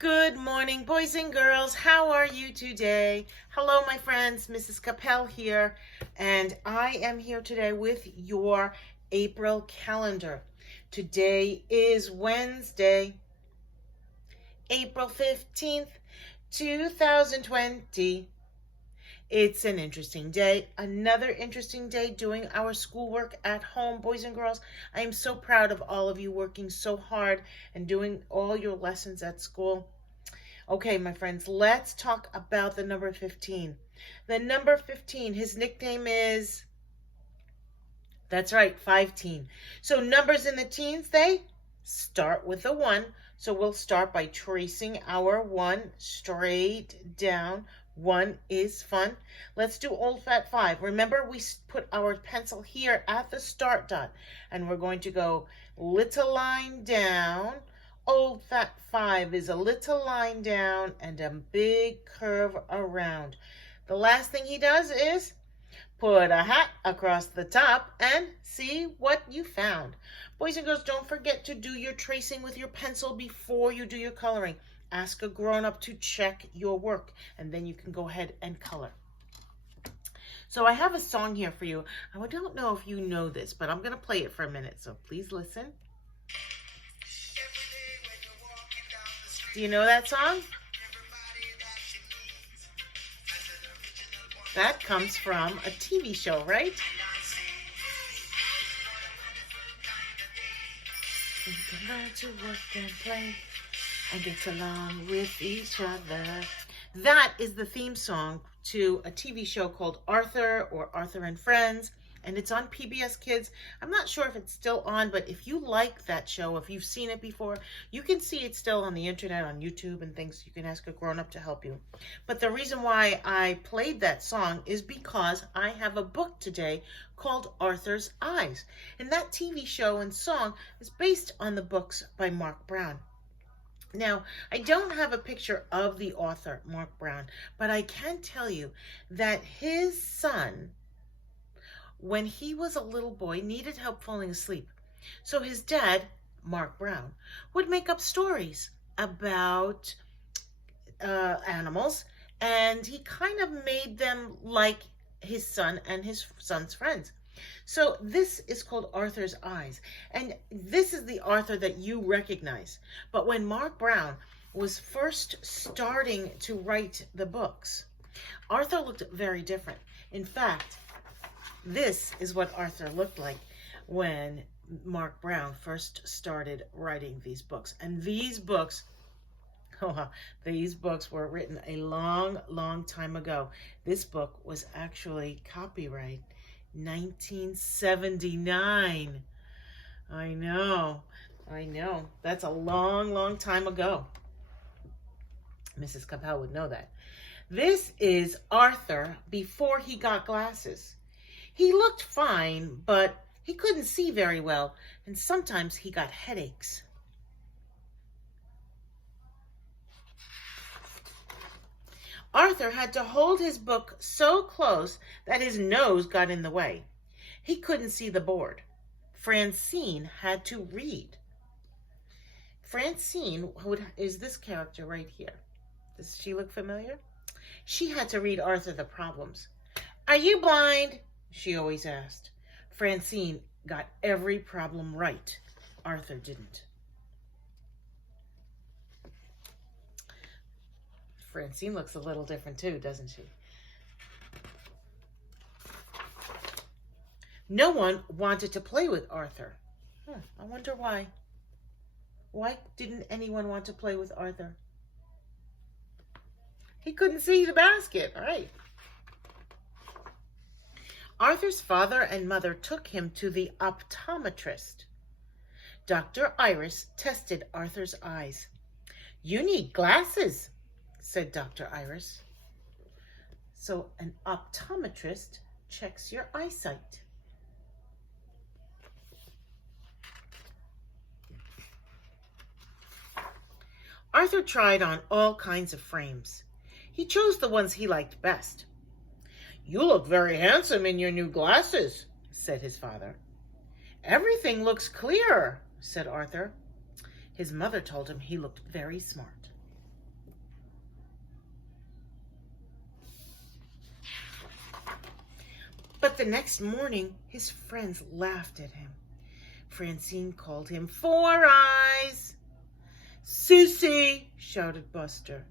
Good morning, boys and girls. How are you today? Hello, my friends. Mrs. Kappel here, and I am here today with your April calendar. Today is Wednesday, April 15th, 2020. It's an interesting day, another interesting day doing our schoolwork at home, boys and girls. I am so proud of all of you working so hard and doing all your lessons at school. Okay, my friends, let's talk about the number 15. The number 15, his nickname is, that's right, 15. So numbers in the teens, they start with a 1. So we'll start by tracing our 1 straight down. 1 is fun. Let's do old fat 5. Remember, we put our pencil here at the start dot, and we're going to go little line down. Old fat 5 is a little line down and a big curve around. The last thing he does is put a hat across the top and see what you found. Boys and girls, don't forget to do your tracing with your pencil before you do your coloring. Ask a grown-up to check your work, and then you can go ahead and color. So I have a song here for you. I don't know if you know this, but I'm going to play it for a minute, so please listen. Do you know that song? That comes from a TV show, right? We can learn to work and play and get along with each other. That is the theme song to a TV show called Arthur or Arthur and Friends, and it's on PBS Kids. I'm not sure if it's still on, but if you like that show, if you've seen it before, you can see it still on the internet, on YouTube and things. You can ask a grown-up to help you. But the reason why I played that song is because I have a book today called Arthur's Eyes. And that TV show and song is based on the books by Mark Brown. Now, I don't have a picture of the author, Mark Brown, but I can tell you that his son, when he was a little boy, needed help falling asleep. So his dad, Mark Brown, would make up stories about animals, and he kind of made them like his son and his son's friends. So this is called Arthur's Eyes, and this is the Arthur that you recognize. But when Mark Brown was first starting to write the books, Arthur looked very different. In fact, this is what Arthur looked like when Mark Brown first started writing these books. And these books were written a long, long time ago. This book was actually copyright 1979. I know. That's a long, long time ago. Mrs. Kappel would know that. This is Arthur before he got glasses. He looked fine, but he couldn't see very well, and sometimes he got headaches. Arthur had to hold his book so close that his nose got in the way. He couldn't see the board. Francine had to read. Francine is this character right here. Does she look familiar? She had to read Arthur the problems. "Are you blind?" she always asked. Francine got every problem right. Arthur didn't. Francine looks a little different too, doesn't she? No one wanted to play with Arthur. I wonder why. Why didn't anyone want to play with Arthur? He couldn't see the basket, right? Arthur's father and mother took him to the optometrist. Dr. Iris tested Arthur's eyes. "You need glasses," said Dr. Iris. So an optometrist checks your eyesight. Arthur tried on all kinds of frames. He chose the ones he liked best. "You look very handsome in your new glasses," said his father. "Everything looks clearer," said Arthur. His mother told him he looked very smart. But the next morning, his friends laughed at him. Francine called him Four Eyes. "Sissy!" shouted Buster.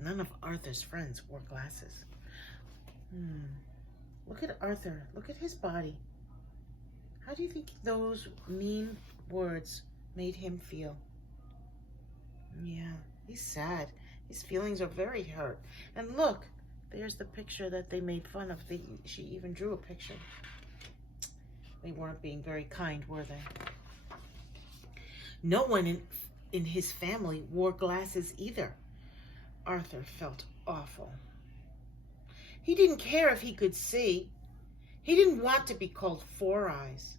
None of Arthur's friends wore glasses. Look at Arthur. Look at his body. How do you think those mean words made him feel? Yeah, he's sad. His feelings are very hurt. And look, there's the picture that they made fun of. She even drew a picture. They weren't being very kind, were they? No one in his family wore glasses either. Arthur felt awful. He didn't care if he could see. He didn't want to be called Four Eyes.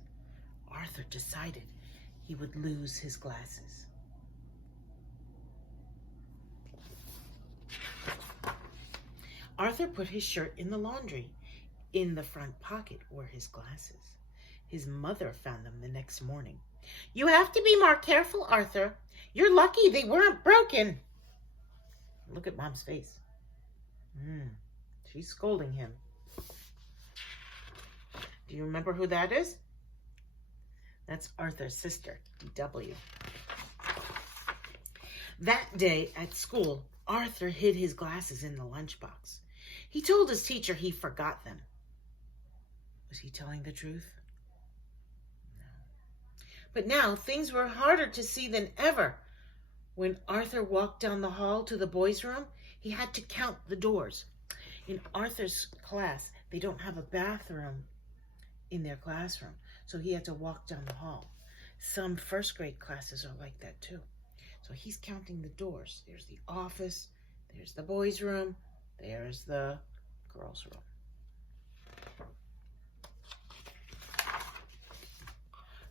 Arthur decided he would lose his glasses. Arthur put his shirt in the laundry. In the front pocket were his glasses. His mother found them the next morning. "You have to be more careful, Arthur. You're lucky they weren't broken." Look at Mom's face. She's scolding him. Do you remember who that is? That's Arthur's sister, DW. That day at school, Arthur hid his glasses in the lunchbox. He told his teacher he forgot them. Was he telling the truth? No. But now things were harder to see than ever. When Arthur walked down the hall to the boys' room, he had to count the doors. In Arthur's class, they don't have a bathroom in their classroom, so he had to walk down the hall. Some first grade classes are like that too. So he's counting the doors. There's the office, there's the boys' room, there's the girls' room.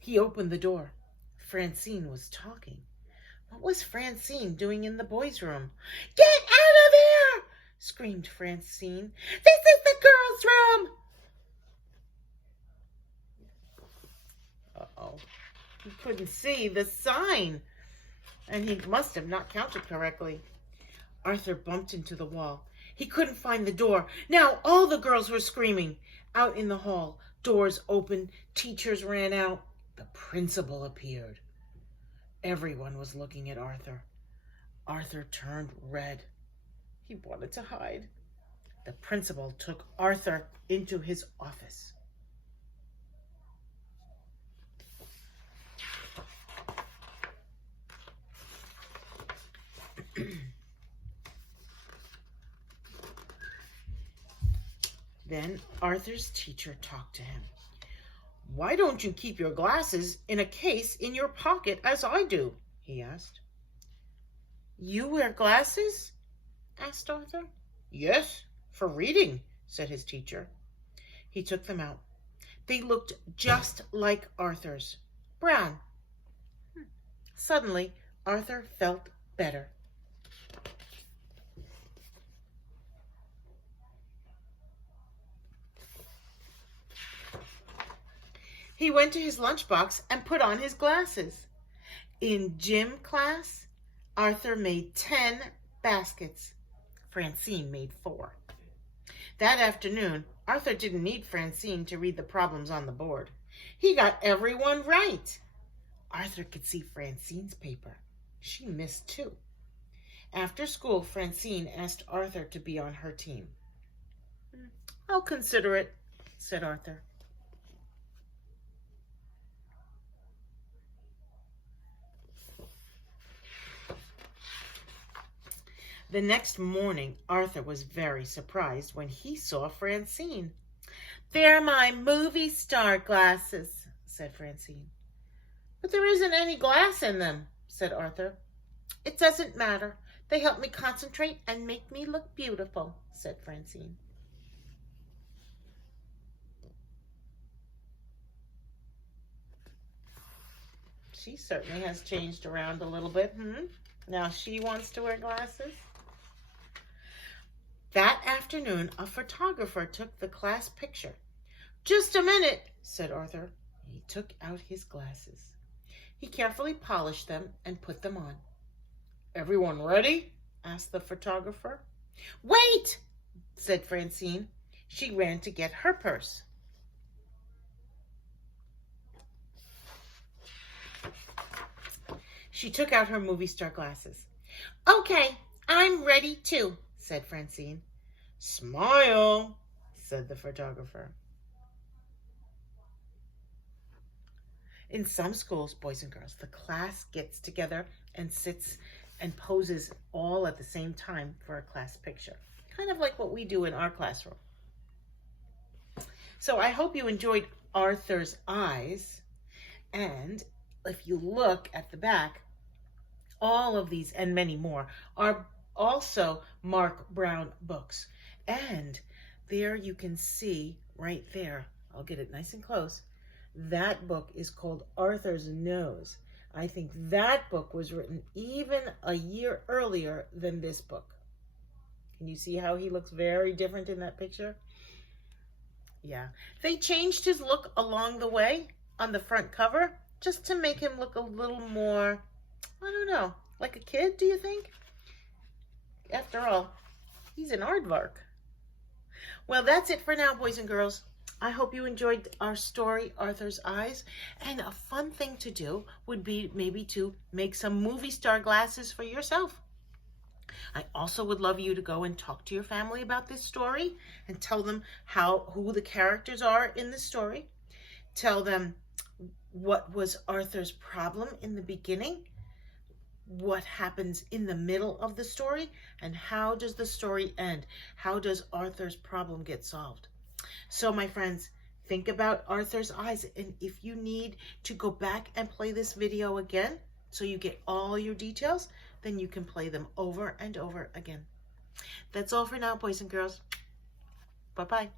He opened the door. Francine was talking. What was Francine doing in the boys' room? "Get out of here!" screamed Francine. "This is the girls' room!" Uh-oh. He couldn't see the sign, and he must have not counted correctly. Arthur bumped into the wall. He couldn't find the door. Now all the girls were screaming. Out in the hall, doors opened, teachers ran out. The principal appeared. Everyone was looking at Arthur. Arthur turned red. He wanted to hide. The principal took Arthur into his office. Then Arthur's teacher talked to him. "Why don't you keep your glasses in a case in your pocket as I do?" he asked. "You wear glasses?" asked Arthur. "Yes, for reading," said his teacher. He took them out. They looked just like Arthur's, brown. Suddenly, Arthur felt better. He went to his lunchbox and put on his glasses. In gym class, Arthur made 10 baskets. Francine made 4. That afternoon, Arthur didn't need Francine to read the problems on the board. He got everyone right. Arthur could see Francine's paper. She missed 2. After school, Francine asked Arthur to be on her team. "I'll consider it," said Arthur. The next morning, Arthur was very surprised when he saw Francine. "They're my movie star glasses," said Francine. "But there isn't any glass in them," said Arthur. "It doesn't matter. They help me concentrate and make me look beautiful," said Francine. She certainly has changed around a little bit. Now she wants to wear glasses. That afternoon, a photographer took the class picture. "Just a minute," said Arthur. He took out his glasses. He carefully polished them and put them on. "Everyone ready?" asked the photographer. "Wait!" said Francine. She ran to get her purse. She took out her movie star glasses. "Okay, I'm ready too," said Francine. "Smile," said the photographer. In some schools, boys and girls, the class gets together and sits and poses all at the same time for a class picture, kind of like what we do in our classroom. So I hope you enjoyed Arthur's Eyes. And if you look at the back, all of these and many more are also Mark Brown books. And there you can see right there, I'll get it nice and close, that book is called Arthur's Nose. I think that book was written even a year earlier than this book. Can you see how he looks very different in that picture? Yeah. They changed his look along the way on the front cover just to make him look a little more, I don't know, like a kid, do you think? After all, he's an aardvark. Well, that's it for now, boys and girls. I hope you enjoyed our story, Arthur's Eyes. And a fun thing to do would be maybe to make some movie star glasses for yourself. I also would love you to go and talk to your family about this story and tell them who the characters are in the story. Tell them what was Arthur's problem in the beginning, what happens in the middle of the story, and how does the story end? How does Arthur's problem get solved? So my friends, think about Arthur's Eyes, and if you need to go back and play this video again so you get all your details, then you can play them over and over again. That's all for now, boys and girls. Bye-bye.